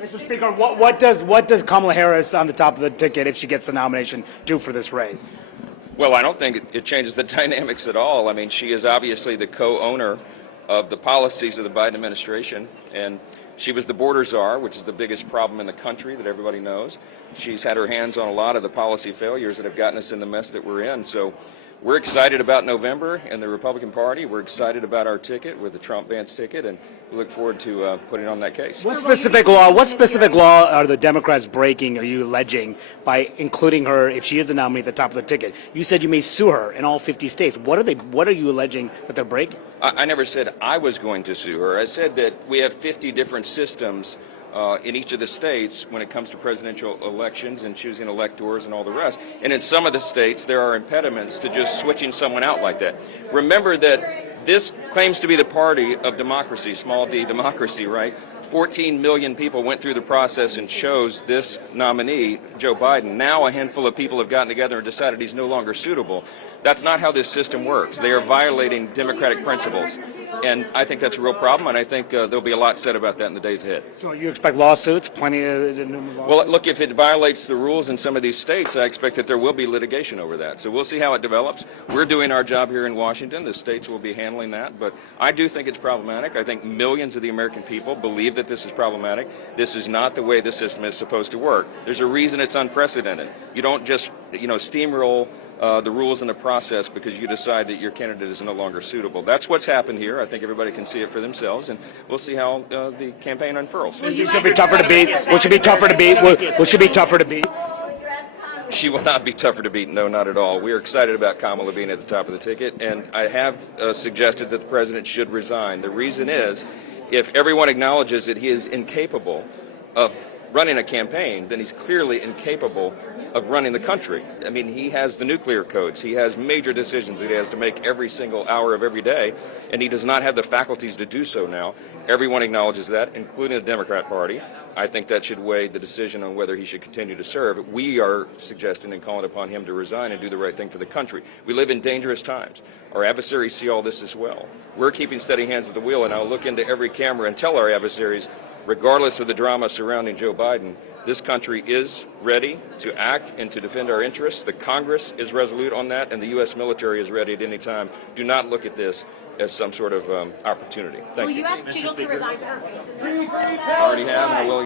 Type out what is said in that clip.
Mr. Speaker, what does Kamala Harris on the top of the ticket, if she gets the nomination, do for this race? Well, I don't think it changes the dynamics at all. I mean, she is obviously the co-owner of the policies of the Biden administration, and she was the border czar, which is the biggest problem in the country that everybody knows. She's had her hands on a lot of the policy failures that have gotten us in the mess that we're in. So we're excited about November and the Republican Party. We're excited about our ticket with the Trump-Vance ticket, and we look forward to putting on that case. What specific law are the Democrats breaking, are you alleging, by including her, if she is the nominee, at the top of the ticket? You said you may sue her in all 50 states. What are you alleging that they're breaking? I never said I was going to sue her. I said that we have 50 different systems in each of the states when it comes to presidential elections and choosing electors and all the rest. And in some of the states, there are impediments to just switching someone out like that. Remember that this claims to be the party of democracy, small d democracy, right? 14 million people went through the process and chose this nominee, Joe Biden. Now a handful of people have gotten together and decided he's no longer suitable. That's not how this system works. They are violating democratic principles. And I think that's a real problem, and I think there'll be a lot said about that in the days ahead. So you expect lawsuits, plenty of lawsuits? Well, look, if it violates the rules in some of these states, I expect that there will be litigation over that. So we'll see how it develops. We're doing our job here in Washington. The states will be handling that. But I do think it's problematic. I think millions of the American people believe that this is problematic. This is not the way the system is supposed to work. There's a reason it's unprecedented. You don't just, steamroll the rules and the process because you decide that your candidate is no longer suitable. That's what's happened here. I think everybody can see it for themselves, and we'll see how the campaign unfurls. Will she be tougher to beat? Will she be tougher to beat? Will she be tougher to beat? She will not be tougher to beat. No, not at all. We are excited about Kamala being at the top of the ticket, and I have suggested that the president should resign. The reason is, if everyone acknowledges that he is incapable of running a campaign, then he's clearly incapable of running the country. I mean, he has the nuclear codes. He has major decisions that he has to make every single hour of every day, and he does not have the faculties to do so now. Everyone acknowledges that, including the Democrat Party. I think that should weigh the decision on whether he should continue to serve. We are suggesting and calling upon him to resign and do the right thing for the country. We live in dangerous times. Our adversaries see all this as well. We're keeping steady hands at the wheel, and I'll look into every camera and tell our adversaries, regardless of the drama surrounding Joe Biden, this country is ready to act and to defend our interests. The Congress is resolute on that, and the U.S. military is ready at any time. Do not look at this as some sort of opportunity. Thank you. Will you ask Jiggle to resign to her? I already have, and I will.